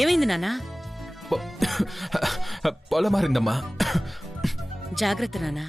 ఏమైంది నాన్నా? పొలం మారిందమ్మా. జాగ్రత్త నాన్నా.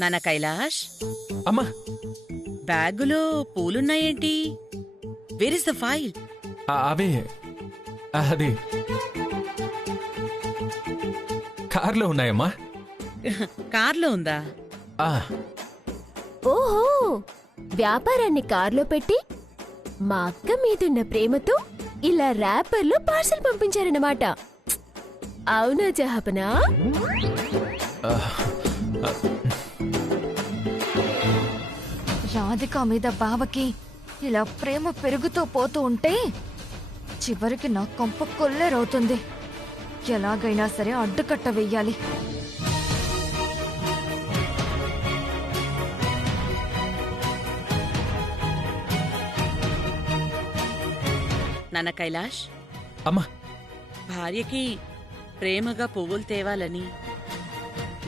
నాన్న కైలాష్, అమ్మా బ్యాగులో పూలున్నాయేంటి? Where is the file? అవే అది కార్లో ఉన్నాయమ్మా. కార్లో ఉందా? ఓహో, వ్యాపారాన్ని కార్లో పెట్టి మా అక్క మీదున్న ప్రేమతో ఇలా ర్యాపర్లో పార్సల్ పంపించారన్నమాట. అవునా జహాపనా? రాధిక మీద బావకి ఇలా ప్రేమ పెరుగుతూ పోతూ ఉంటే చివరికి నా కొంప కొల్లేరవుతుంది. ఎలాగైనా సరే అడ్డుకట్ట వెయ్యాలి. నాన్న కైలాష్, అమ్మా భార్యకి ప్రేమగా పువ్వులు తేవాలని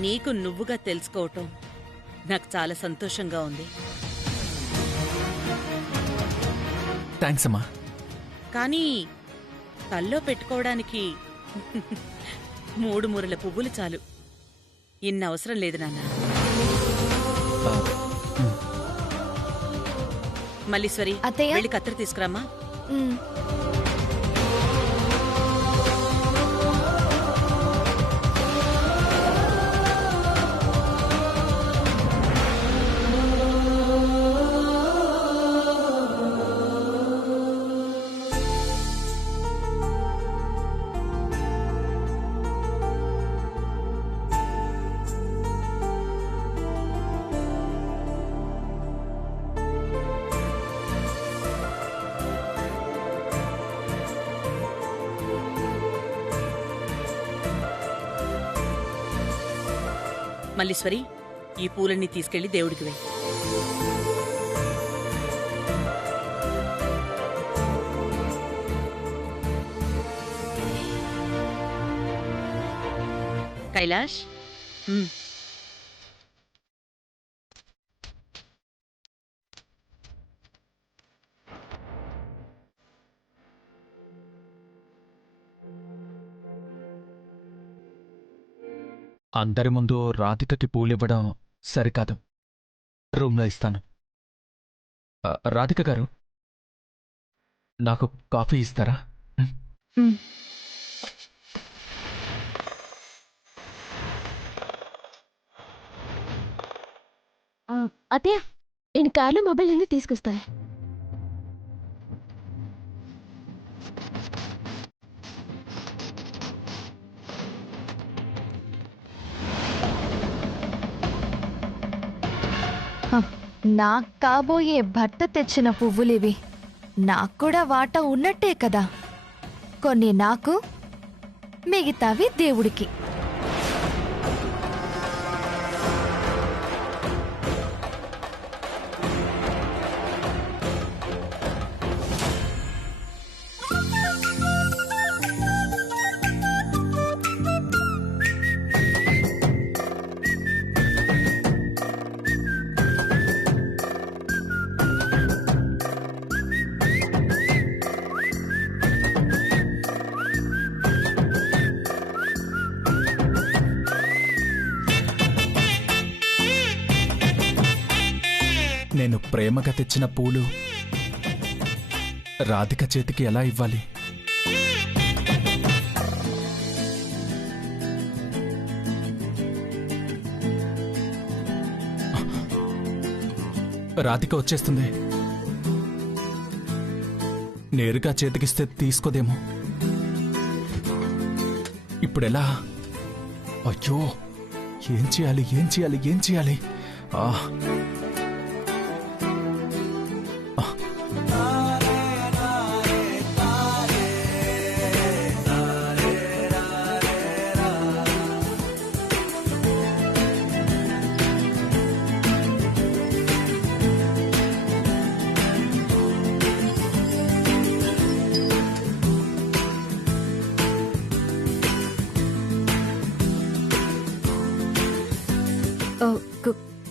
నీకు నువ్వుగా తెలుసుకోవటం నాకు చాలా సంతోషంగా ఉంది. థ్యాంక్స్ అమ్మా. కానీ తల్లో పెట్టుకోవడానికి 3 మూరల పువ్వులు చాలు. ఇన్ని అవసరం లేదు నాన్న. మల్లీశ్వరి, అత్తయ్య? వెళ్ళి కత్తెర తీసుకురామ్మా. మల్లీశ్వరి, ఈ పూలన్నీ తీసుకెళ్లి దేవుడికి వెయ్యి. కైలాష్, అందరి ముందు రాధికకి పూలివ్వడం సరికాదు. రూమ్లో ఇస్తాను. రాధిక గారు, నాకు కాఫీ ఇస్తారా? అదే, నేను కార్లో మొబైల్ అన్ని తీసుకొస్తాను. నాకు కాబోయే భర్త తెచ్చిన పువ్వులివి. నాకు కూడా వాటా ఉన్నట్టే కదా. కొన్ని నాకు, మిగతావి దేవుడికి. నేను ప్రేమగా తెచ్చిన పూలు రాధిక చేతికి ఎలా ఇవ్వాలి? రాధిక వచ్చేస్తుంది. నేరుగా చేతికిస్తే తీసుకోదేమో. ఇప్పుడెలా? అయ్యో, ఏం చేయాలి ఏం చేయాలి ఏం చేయాలి? ఆ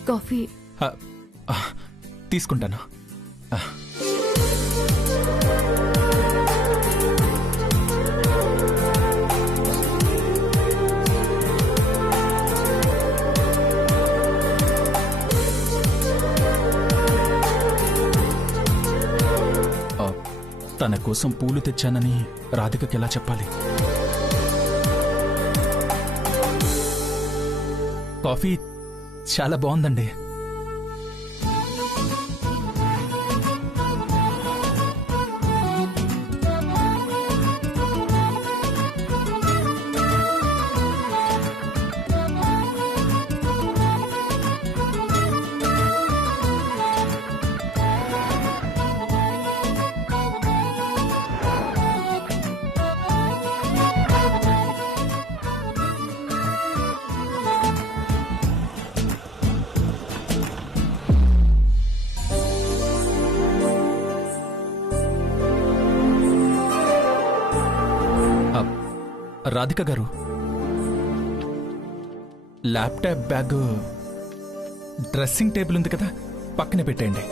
కాఫీ. తీసుకుంటాను. తన కోసం పూలు తెచ్చానని రాధికకి ఎలా చెప్పాలి? కాఫీ చాలా బాగుందండి. రాధిక గారు, ల్యాప్టాప్ బ్యాగ్ డ్రెస్సింగ్ టేబుల్ ఉంది కదా, పక్కనే పెట్టేయండి.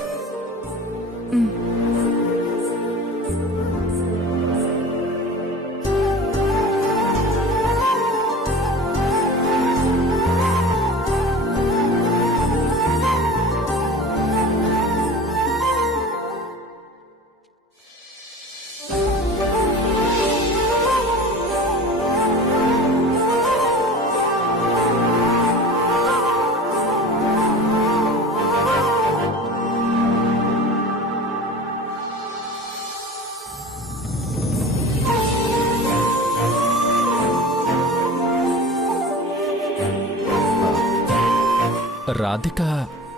రాధిక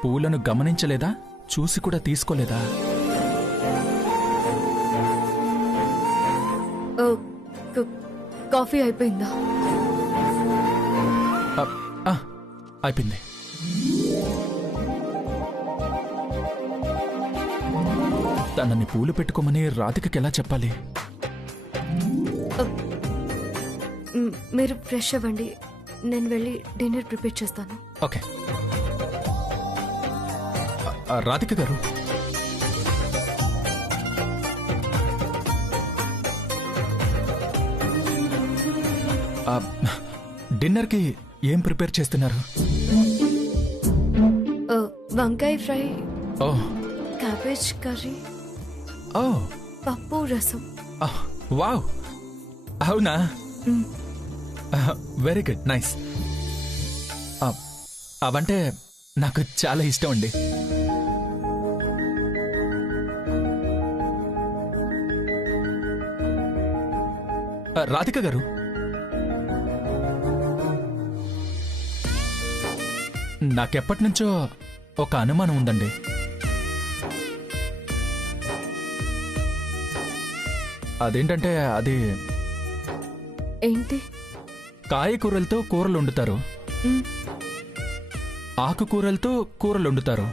పూలను గమనించలేదా? చూసి కూడా తీసుకోలేదా? కాఫీ అయిపోయిందా? అయిపోయింది. తనని పూలు పెట్టుకోమని రాధికకి ఎలా చెప్పాలి? మీరు ఫ్రెష్ అవ్వండి, నేను వెళ్ళి డిన్నర్ ప్రిపేర్ చేస్తాను. ఓకే. రాధిక గారు, డిన్నర్కి ఏం ప్రిపేర్ చేస్తున్నారు? వంకాయ ఫ్రై, ఓ క్యాబేజ్ కర్రీ, ఓ పప్పు రసం. వావ్, అవునా? Very good, nice. అవంటే నాకు చాలా ఇష్టం అండి. రాధిక గారు, నాకెప్పటి నుంచో ఒక అనుమానం ఉందండి. అదేంటంటే అది ఏంటి? కాయకూరలతో కూరలు వండుతారు, ఆకుకూరలతో కూరలు వండుతారు.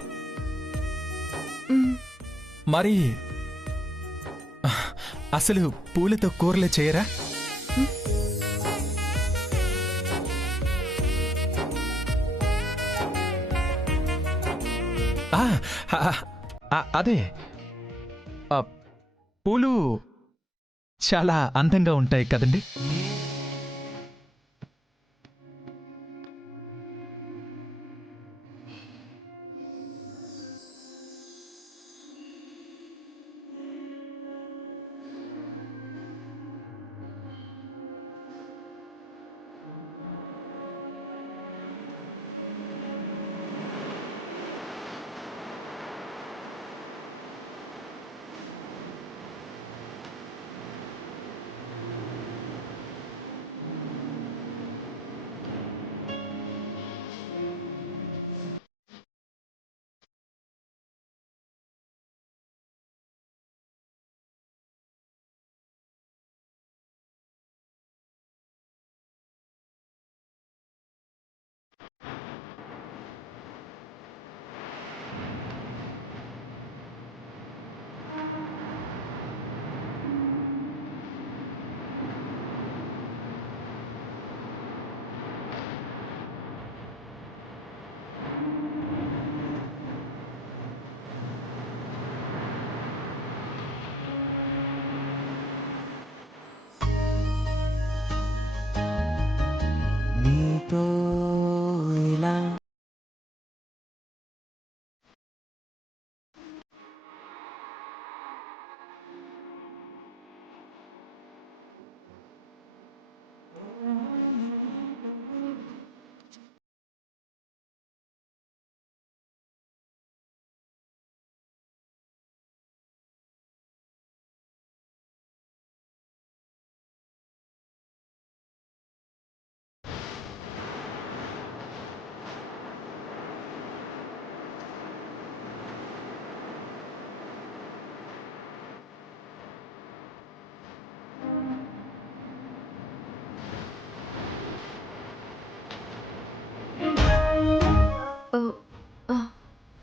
మరి అసలు పూలతో కూరలే చేయరా? అదే, పూలు చాలా అందంగా ఉంటాయి కదండి.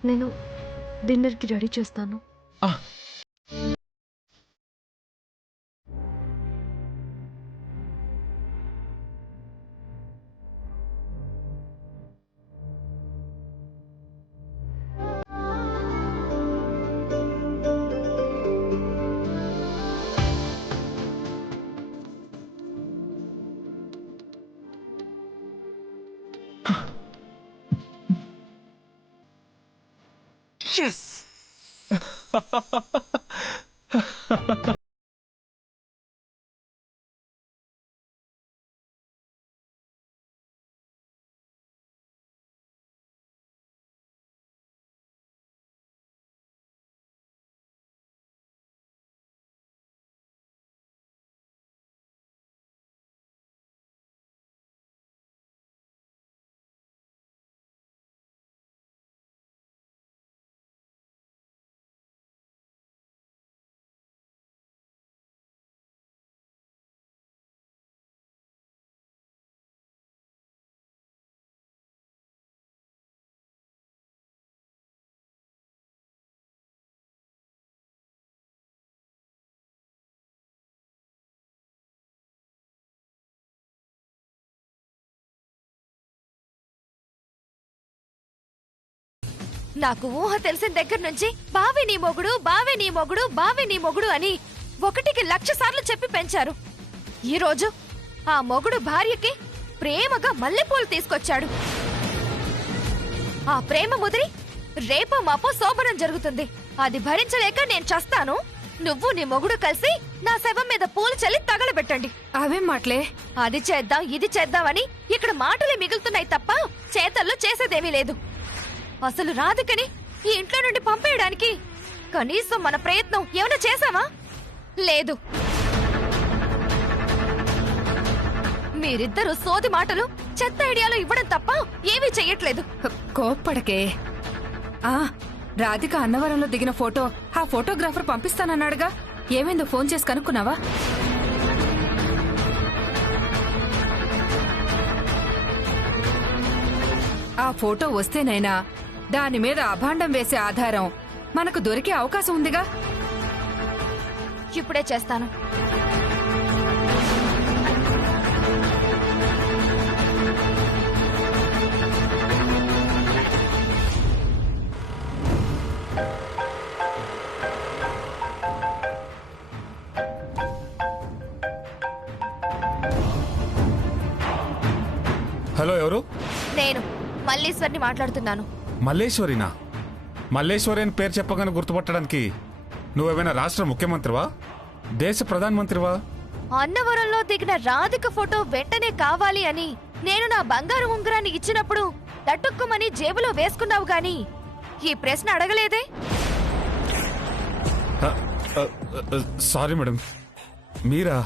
నేను డిన్నర్కి రెడీ చేస్తాను. ఆ, నాకు ఊహ తెలిసిన దగ్గర నుంచి బావి నీ మొగుడు, బావి నీ మొగుడు, బావి నీ మొగుడు అని 1,00,000 సార్లు చెప్పి పెంచారు. ఈ రోజు ఆ మొగుడు భార్యకి ప్రేమగా మల్లెపూలు తీసుకొచ్చాడు. ఆ ప్రేమ ముదిరి రేపో మాపో శోభనం జరుగుతుంది. అది భరించలేక నేను చస్తాను. నువ్వు నీ మొగుడు కలిసి నా శవం మీద పూలు చల్లి తగలబెట్టండి. అవేం మాటలే. అది చేద్దాం ఇది చేద్దామని ఇక్కడ మాటలే మిగులుతున్నాయి తప్ప చేతల్లో చేసేదేమీ లేదు. అసలు రాధికని ఈ ఇంట్లో నుండి పంపేయడానికి కనీసం మన ప్రయత్నం ఏమైనా చేశావా? లేదు. మీరిద్దరూ సోది మాటలు, చెత్త ఐడియాలు ఇవ్వడం తప్ప ఏమీ చెయ్యట్లేదు. కోప్పడకే. ఆ రాధిక అన్నవరంలో దిగిన ఫోటో ఆ ఫోటోగ్రాఫర్ పంపిస్తానన్నాడుగా. ఏమైందో ఫోన్ చేసి కనుక్కున్నావా? ఆ ఫోటో వస్తేనైనా దాని మీద అభాండం వేసే ఆధారం మనకు దొరికే అవకాశం ఉందిగా. ఇప్పుడే చేస్తాను. హలో, ఎవరు? నేను మల్లీశ్వర్ని మాట్లాడుతున్నాను. మల్లేశ్వరినా? మల్లేశ్వరి అని పేరు చెప్పగానే గుర్తుపట్టడానికి నువ్వేమైనా రాష్ట్ర ముఖ్యమంత్రివా, దేశ ప్రధానమంత్రివా? అన్నవరంలో దిగిన రాధిక ఫోటో వెంటనే కావాలి అని నేను నా బంగారు ఉంగరాన్ని ఇచ్చినప్పుడు లటుక్కుమని జేబులో వేసుకున్నావు గాని ఈ ప్రశ్న అడగలేదే. Sorry madam. మీరా?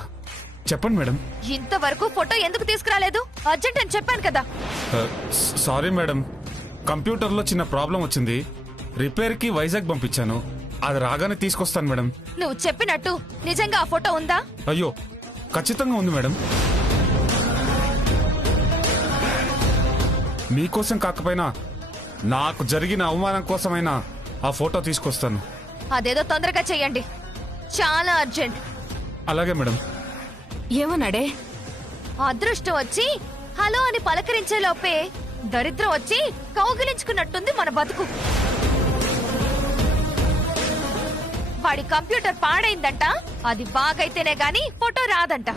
చెప్పండి మేడం. ఇంతవరకు ఫోటో ఎందుకు తీసుకురాలేదు? అర్జెంట్ అని చెప్పాను కదా. సారీ మేడం, కంప్యూటర్లో చిన్న ప్రాబ్లం వచ్చింది. రిపేర్కి వైజాగ్ పంపించాను. అది రాగానే తీసుకొస్తాను మేడం. నువ్వు చెప్పినట్టు నిజంగా ఆ ఫోటో ఉందా? అయ్యో, ఖచ్చితంగా ఉంది మేడం. మీకోసం కాకపోయినా నాకు జరిగిన అవమానం కోసమైనా ఆ ఫోటో తీసుకొస్తాను. అదేదో తొందరగా చెయ్యండి, చాలా అర్జెంట్. అలాగే మేడం. ఏమన్నాడే? అదృష్టం వచ్చి హలో అని పలకరించే లోపే దరిద్రం వచ్చి కౌగిలించుకున్నట్టుంది మన బతుకు. వాడి కంప్యూటర్ పాడైందంట. అది బాగైతేనే గాని ఫోటో రాదంట.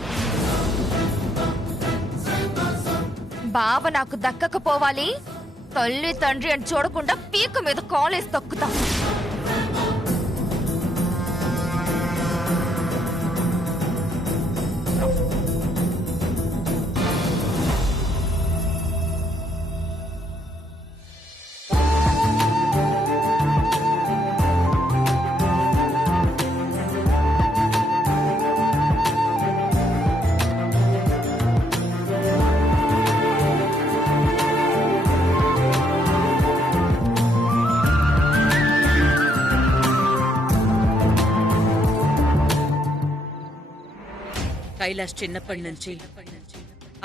బావ నాకు దక్కకపోవాలి. తల్లి తండ్రి అని చూడకుండా పీక మీద కాలేజ్ తొక్కుతా. కైలాష్ చిన్నప్పటి నుంచి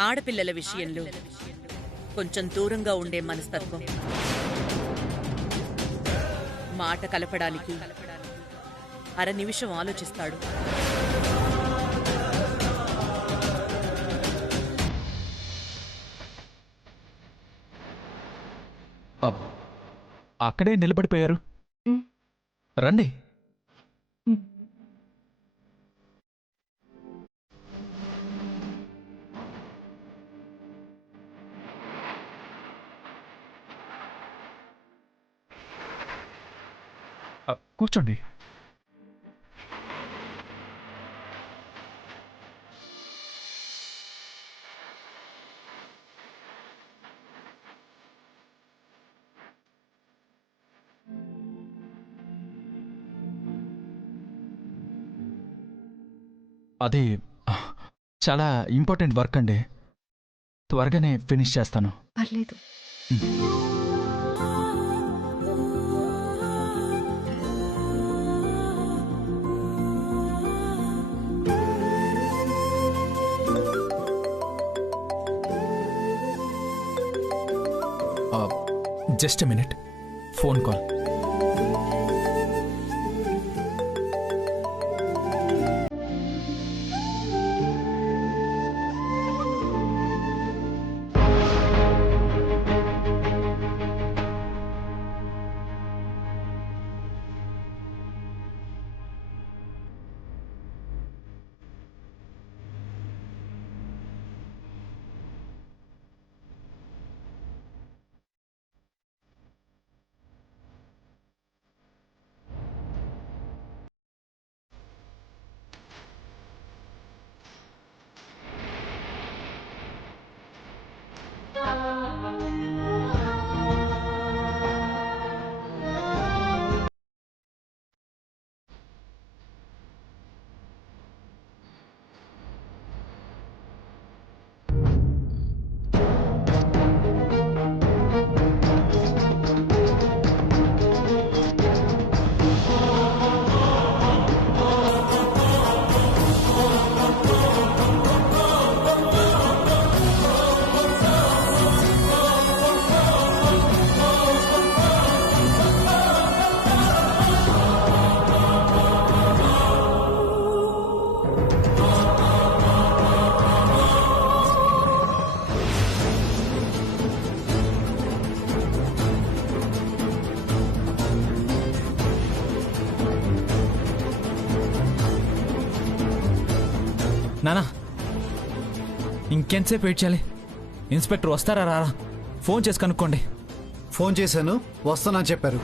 ఆడపిల్లల విషయంలో కొంచెం దూరంగా ఉండే మనస్తత్వం. మాట కలపడానికి అర నిమిషం ఆలోచిస్తాడు. అక్కడే నిలబడిపోయారు. రండి. కూర్చోండి. అది చాలా ఇంపార్టెంట్ వర్క్ అండి. త్వరగానే ఫినిష్ చేస్తాను. పర్లేదు. Just a minute, phone call. నానా, ఇంకెంతసేపు వెయిట్ చేయాలి? ఇన్స్పెక్టర్ వస్తారా రారా? ఫోన్ చేసి కనుక్కోండి. ఫోన్ చేశాను, వస్తానని చెప్పారు.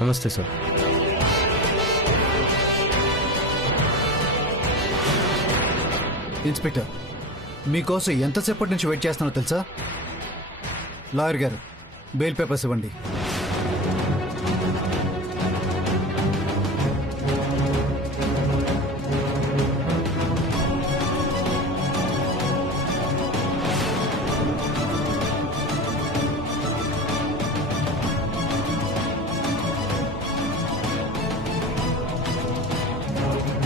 నమస్తే సార్. ఇన్స్పెక్టర్, మీకోసం ఎంతసేపటి నుంచి వెయిట్ చేస్తున్నానో తెలుసా? లాయర్ గారు, బెయిల్ పేపర్స్ ఇవ్వండి.